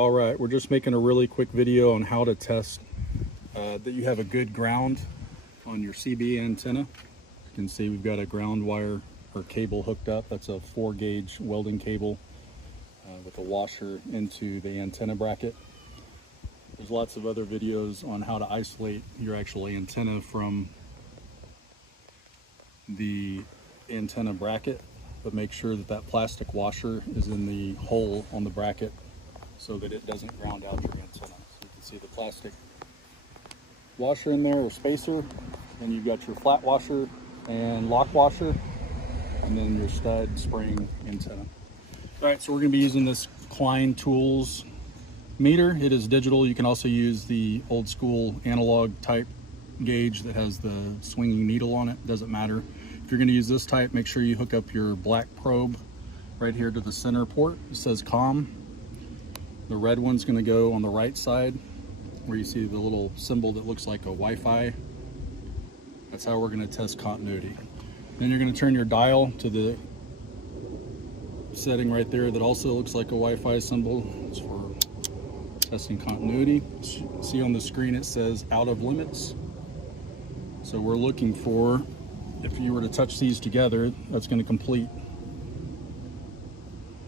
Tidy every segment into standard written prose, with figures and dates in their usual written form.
All right, we're just making a really quick video on how to test that you have a good ground on your CB antenna. You can see we've got a ground wire or cable hooked up. That's a 4-gauge welding cable with a washer into the antenna bracket. There's lots of other videos on how to isolate your actual antenna from the antenna bracket, but make sure that that plastic washer is in the hole on the bracket so that it doesn't ground out your antenna. So you can see the plastic washer in there, or spacer, and you've got your flat washer and lock washer, and then your stud spring antenna. All right, so we're going to be using this Klein Tools meter. It is digital. You can also use the old school analog type gauge that has the swinging needle on it. Doesn't matter. If you're going to use this type, make sure you hook up your black probe right here to the center port. It says COM. The red one's going to go on the right side where you see the little symbol that looks like a Wi-Fi. That's how we're going to test continuity. Then you're going to turn your dial to the setting right there that also looks like a Wi-Fi symbol. It's for testing continuity. See on the screen it says out of limits. So we're looking for, if you were to touch these together, that's going to complete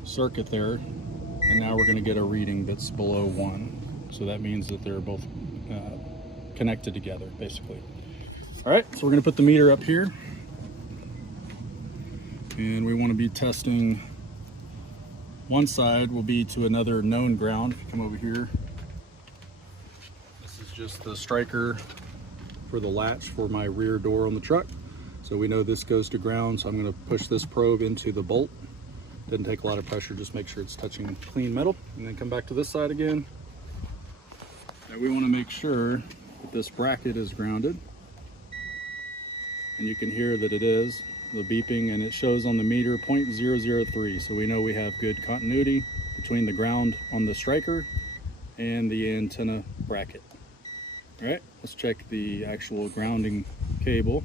circuit there. And now we're going to get a reading that's below 1. So that means that they're both connected together, basically. All right, so we're going to put the meter up here. And we want to be testing, one side will be to another known ground. If you come over here, this is just the striker for the latch for my rear door on the truck. So we know this goes to ground, so I'm going to push this probe into the bolt. Doesn't take a lot of pressure, just make sure it's touching clean metal, and then come back to this side again. Now we want to make sure that this bracket is grounded, and you can hear that it is, the beeping, and it shows on the meter 0.003, so we know we have good continuity between the ground on the striker and the antenna bracket. All right, let's check the actual grounding cable.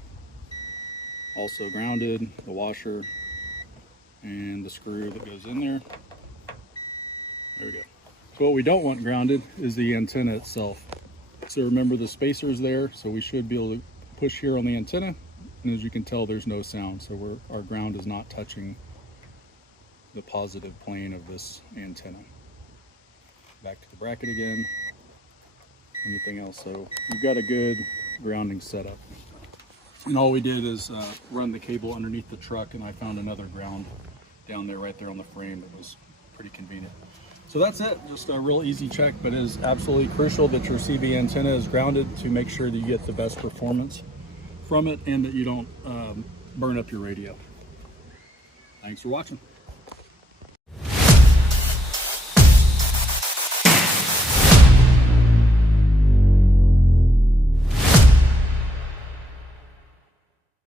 Also grounded, the washer, and the screw that goes in there. There we go. So what we don't want grounded is the antenna itself. So remember, the spacer's there, so we should be able to push here on the antenna, and as you can tell, there's no sound, so our ground is not touching the positive plane of this antenna. Back to the bracket again. Anything else? So you've got a good grounding setup. And all we did is run the cable underneath the truck, and I found another ground down there, right there on the frame. That was pretty convenient. So that's it, just a real easy check, but it is absolutely crucial that your CB antenna is grounded to make sure that you get the best performance from it and that you don't burn up your radio. Thanks for watching.